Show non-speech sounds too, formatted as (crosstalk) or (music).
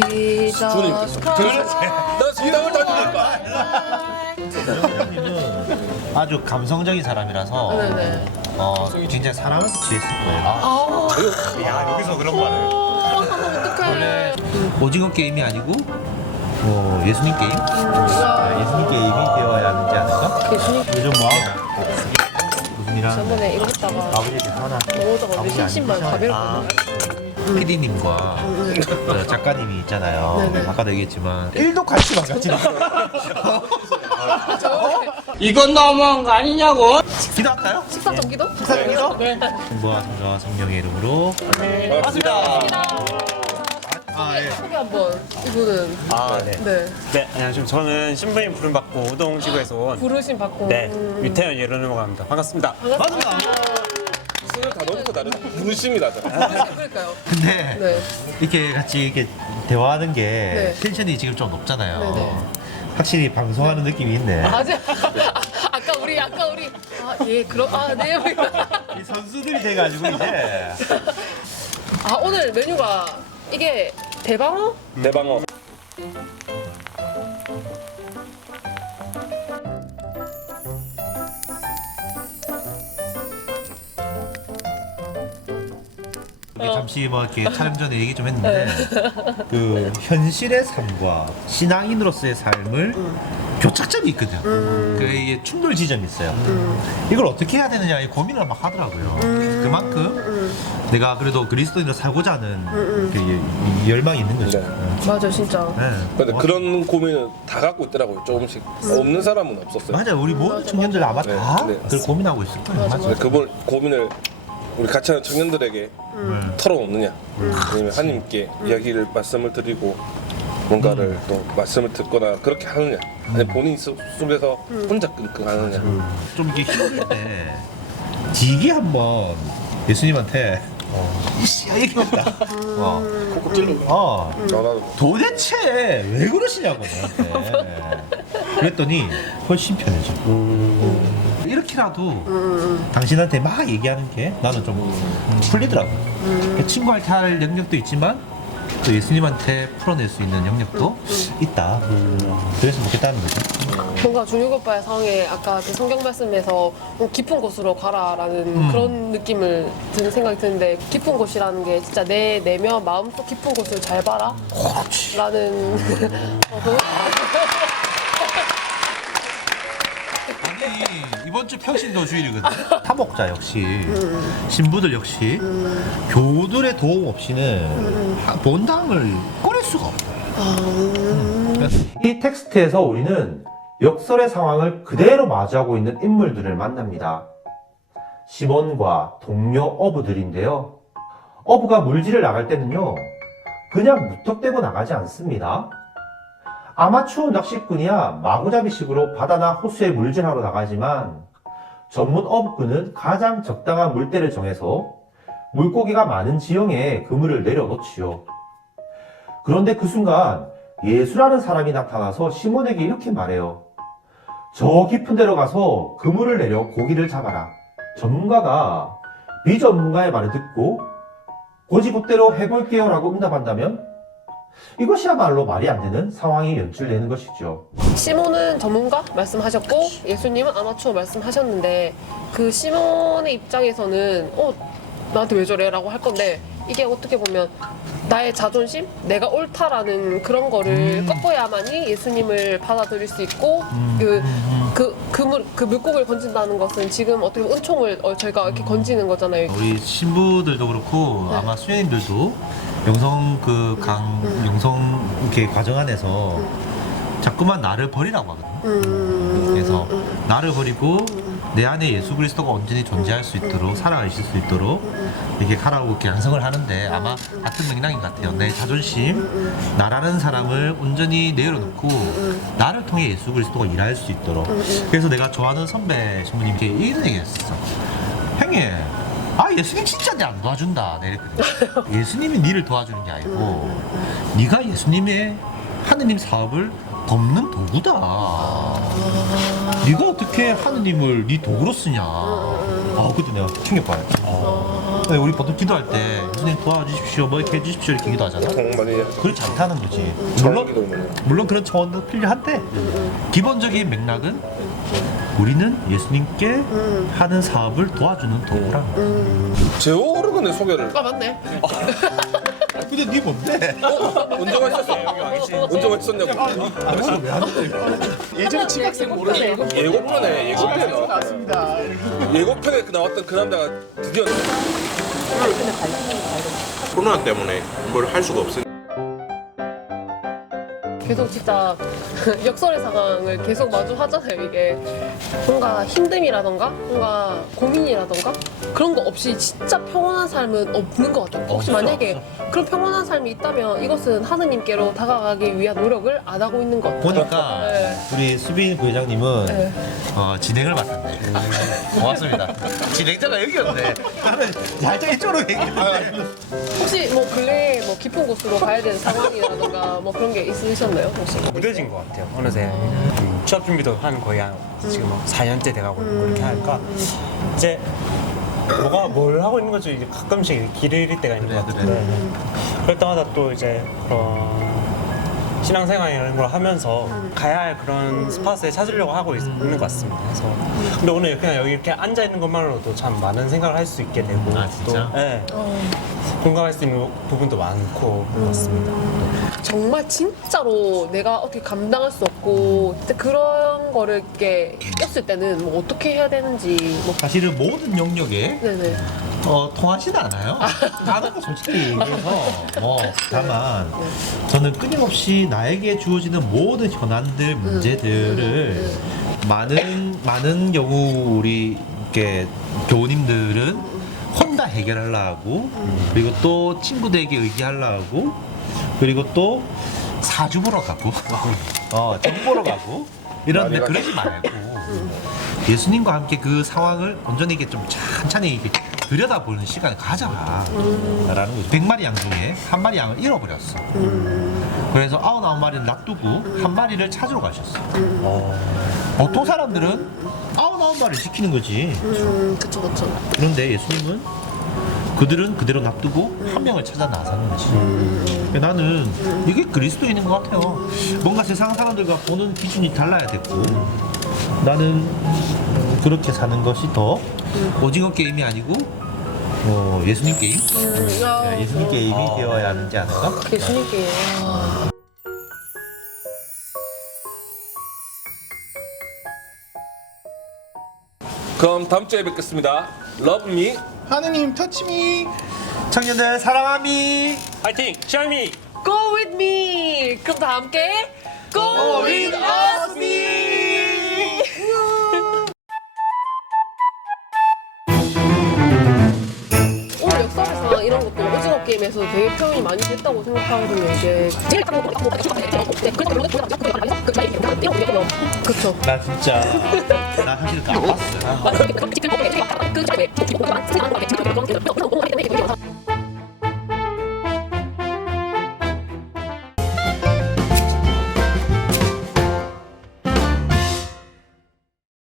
나 식당을 다 주니까 아주 감성적인 사람이라서 네네. 어, 굉장히 사랑을 지했을 거예요. 아, 야 여기서 그런 말을. 어떡해. 오징어 게임이 아니고 뭐 예수님 게임? 야, 예수님 게임이 되어야 하지 않을까? 예수님 요즘 뭐 무슨 일 하는데? 저번에 이거 했다가 아버지한테 하나 넘어져가 우리 신신발 가벼웠거든요. PD님과 그 작가님이 있잖아요. 네네. 아까도 얘기했지만 1도 관심 안 가지는 이건 너무한 거 아니냐고? 기도할까요? 식사 정기도? 식사 정기도? 네. 성부와 성자와 성령의 이름으로 반갑습니다. 아, 예. 소개 한번 이분은 아, 네. 네 네, 안녕하세요. 저는 신부님 부름받고 우동지구에서 온 부르심 받고 네, 음, 유태현 예로님이라고 합니다. 반갑습니다. 반갑습니다. 오늘 단어부터 다르다. 부르심이 나잖아. 그러니까요. 근데 네. 이렇게 같이 이렇게 대화하는 게 네. 텐션이 지금 좀 높잖아요. 네네. 확실히 방송하는 느낌이 있네. 맞아. (laughs) 아까 우리 아까 우리 아 예 그럼 아네 이 선수들이 돼가지고 이제 아 오늘 메뉴가 이게 대방어? 대방어. 이게 잠시 뭐 이렇게 촬영 전에 얘기 좀 했는데 (laughs) 그 현실의 삶과 신앙인으로서의 삶을 교착점이 있거든. 그 이게 충돌 지점이 있어요. 이걸 어떻게 해야 되느냐 이 고민을 막 하더라고요. 그만큼 내가 그래도 그리스도인으로 살고자 하는 그 이- 이 열망이 있는 거죠. 네. 맞아 진짜. 네. 근데 뭐- 그런 고민을 다 갖고 있더라고요. 조금씩. 없는 사람은 없었어요. 맞아 우리 모든 청년들 아마 네, 다 네. 그걸 고민하고 있을 거예요. 맞아, 맞아. 근데 그걸 고민을 우리 같이 하는 청년들에게 음. 털어놓느냐? 아니면 하나님께 이야기를 말씀을 드리고 뭔가를 음. 또 말씀을 듣거나 그렇게 하느냐? 아니면 본인 속- 속에서 혼자 끙끙 하느냐? 좀 이게 힘들 때 되게 한번 예수님한테 이씨 야 이렇게 했다. 어. 어. 아, 나도. 도대체 왜 그러시냐고. 나한테. (laughs) 그랬더니 훨씬 편해져. 이렇게라도 당신한테 막 얘기하는 게 나는 좀 풀리더라고. 친구할 때 할 영역도 있지만 또 예수님한테 풀어낼 수 있는 영역도 있다. 그래서 먹겠다는 거죠. 뭔가 준육 오빠의 상황에 아까 그 성경 말씀에서 뭐 깊은 곳으로 가라라는 음. 그런 느낌을 드는 생각이 드는데 깊은 곳이라는 게 진짜 내 내면 마음속 깊은 곳을 잘 봐라 라는 (laughs) 어, 그거- 아니 이번 주 평신도 주일이거든. 사목자 역시 신부들 역시 교들의 도움 없이는 본당을 꺼낼 수가 없어. 이 텍스트에서 우리는 역설의 상황을 그대로 마주하고 있는 인물들을 만납니다. 시몬과 동료 어부들인데요. 어부가 물질을 나갈 때는요, 그냥 무턱대고 나가지 않습니다. 아마추어 낚시꾼이야 마구잡이식으로 바다나 호수에 물질하러 나가지만 전문 어부꾼은 가장 적당한 물대를 정해서 물고기가 많은 지형에 그물을 내려놓지요. 그런데 그 순간 예수라는 사람이 나타나서 시몬에게 이렇게 말해요. 저 깊은 데로 가서 그물을 내려 고기를 잡아라. 전문가가 비전문가의 말을 듣고 고지곳대로 해볼게요 라고 응답한다면 이것이야말로 말이 안 되는 상황이 연출되는 것이죠. 시몬은 전문가 말씀하셨고 예수님은 아마추어 말씀하셨는데 그 시몬의 입장에서는 어 나한테 왜 저래라고 할 건데 이게 어떻게 보면 나의 자존심, 내가 옳다라는 그런 거를 음. 꺾어야만이 예수님을 받아들일 수 있고 그 그 그 물 그 물고기를 건진다는 것은 지금 어떻게 보면 은총을 어, 저희가 이렇게 건지는 거잖아요. 우리 신부들도 그렇고 아마 수녀님들도 영성 그강 영성 이렇게 과정 안에서 자꾸만 나를 버리라고 하거든요. 음, 그래서 음, 나를 버리고 내 안에 예수 그리스도가 온전히 존재할 수 있도록 살아가실 수 있도록 이렇게 가라고 이렇게 양성을 하는데 아마 같은 맥락인 것 같아요. 내 자존심, 나라는 사람을 온전히 내려놓고 나를 통해 예수 그리스도가 일할 수 있도록. 그래서 내가 좋아하는 선배 신부님께 이런 얘기했어. 형님, 아 예수님 진짜 내 안 도와준다. 내 이랬거든. (laughs) 예수님이 니를 도와주는 게 아니고 네가 예수님의 하느님 사업을 돕는 도구다. 네가 어떻게 하느님을 네 도구로 쓰냐. 아, 그때 내가 충격받았지. 근데 우리 보통 기도할 때 선생님 도와주십시오, 뭐 이렇게 해주십시오 이렇게 기도하잖아. 그렇지 않다는 거지. 물론 물론 물론 그런 차원도 필요한데 기본적인 맥락은 우리는 예수님께 하는 사업을 도와주는 도구라는 거야. 제오르근의 소개를 아 맞네. (laughs) 근데 네 뭔데? 언제가 했었어? 했었냐고. 예전에 지각생 모르세요? 예고편에 예고편에 나왔습니다. 예고편에 그 나왔던 그 남자가 드디어 코로나 때문에 뭘 할 수가 없으니 계속 진짜 (laughs) 역설의 상황을 계속 마주하잖아요. 이게 뭔가 힘듦이라던가 뭔가 고민이라던가 그런 거 없이 진짜 평온한 삶은 없는 것 같아요. 혹시 만약에 그런 평온한 삶이 있다면 이것은 하느님께로 다가가기 위한 노력을 안 하고 있는 것 같아요. 보니까 네. 우리 수빈 부회장님은 네. 어, 진행을 맡았네. 고맙습니다. 진행자가 여기였네. 나는 살짝 이쪽으로 얘기했는데. 혹시 뭐 근래 뭐 깊은 곳으로 가야 되는 상황이라던가 뭐 그런 게 있으셨나요? 혹시? 무뎌진 것 같아요. 어느새 음, 취업 준비도 한 거의 한 지금 뭐 4년째 돼가고 그렇게 하니까 이제 뭐가 뭘 하고 있는 거지 이제 가끔씩 길을 잃을 때가 있는 것 같은데 그럴 때마다 또 이제 그런 신앙생활 이런 걸 하면서 가야 할 그런 스팟을 찾으려고 하고 있, 는것 같습니다. 그래서 근데 오늘 그냥 여기 이렇게 앉아 있는 것만으로도 참 많은 생각을 할 수 있게 되고 아, 진짜? 또 네, 공감할 수 있는 부분도 많고 그런 것 같습니다. 정말 진짜로 내가 어떻게 감당할 수 없고 진짜 그런 거를 이렇게 꼈을 때는 뭐 어떻게 해야 되는지 뭐 사실은 모든 영역에 네네 어, 통하진 않아요. (laughs) 다른 거 솔직히 그래서 뭐 다만 저는 끊임없이 나에게 주어지는 모든 현안들 문제들을 많은 많은 경우 우리 이렇게 교우님들은 혼자 해결하려고 그리고 또 친구들에게 의지하려고 그리고 또 사주 보러 가고 (laughs) 어, 정 보러 가고 이런데 그러지 말고 예수님과 함께 그 상황을 온전히 이게 좀 천천히 이렇게 들여다보는 시간을 가져라 라는 거죠. 100마리 양 중에 한 마리 양을 잃어버렸어. 그래서 아흔아홉 마리를 놔두고 한 마리를 찾으러 가셨어. 보통 사람들은 아흔아홉 마리를 지키는 거지. 음 그쵸 그쵸 그런데 예수님은 그들은 그대로 놔두고 한 명을 찾아 나서는 거지. 나는 이게 그리스도인인 것 같아요. 뭔가 세상 사람들과 보는 기준이 달라야 됐고 나는 그렇게 사는 것이 더 오징어 게임이 아니고 어, 예수님 게임? 음, 야, 네, 예수님 게임이 되어야 하지 않을까? 예수님께 아, 그럼 다음 주에 뵙겠습니다. 러브 미 하느님 터치미 청년들 사랑하미. 파이팅! 샤이미! Go with me! 그럼 다 함께 Go with us me! 오늘 역설의 상황 이런 것도 오징어 게임에서 되게 표현이 많이 됐다고 생각하거든요 이게 그쵸 나 진짜. (laughs) 나 사실 까봤어요.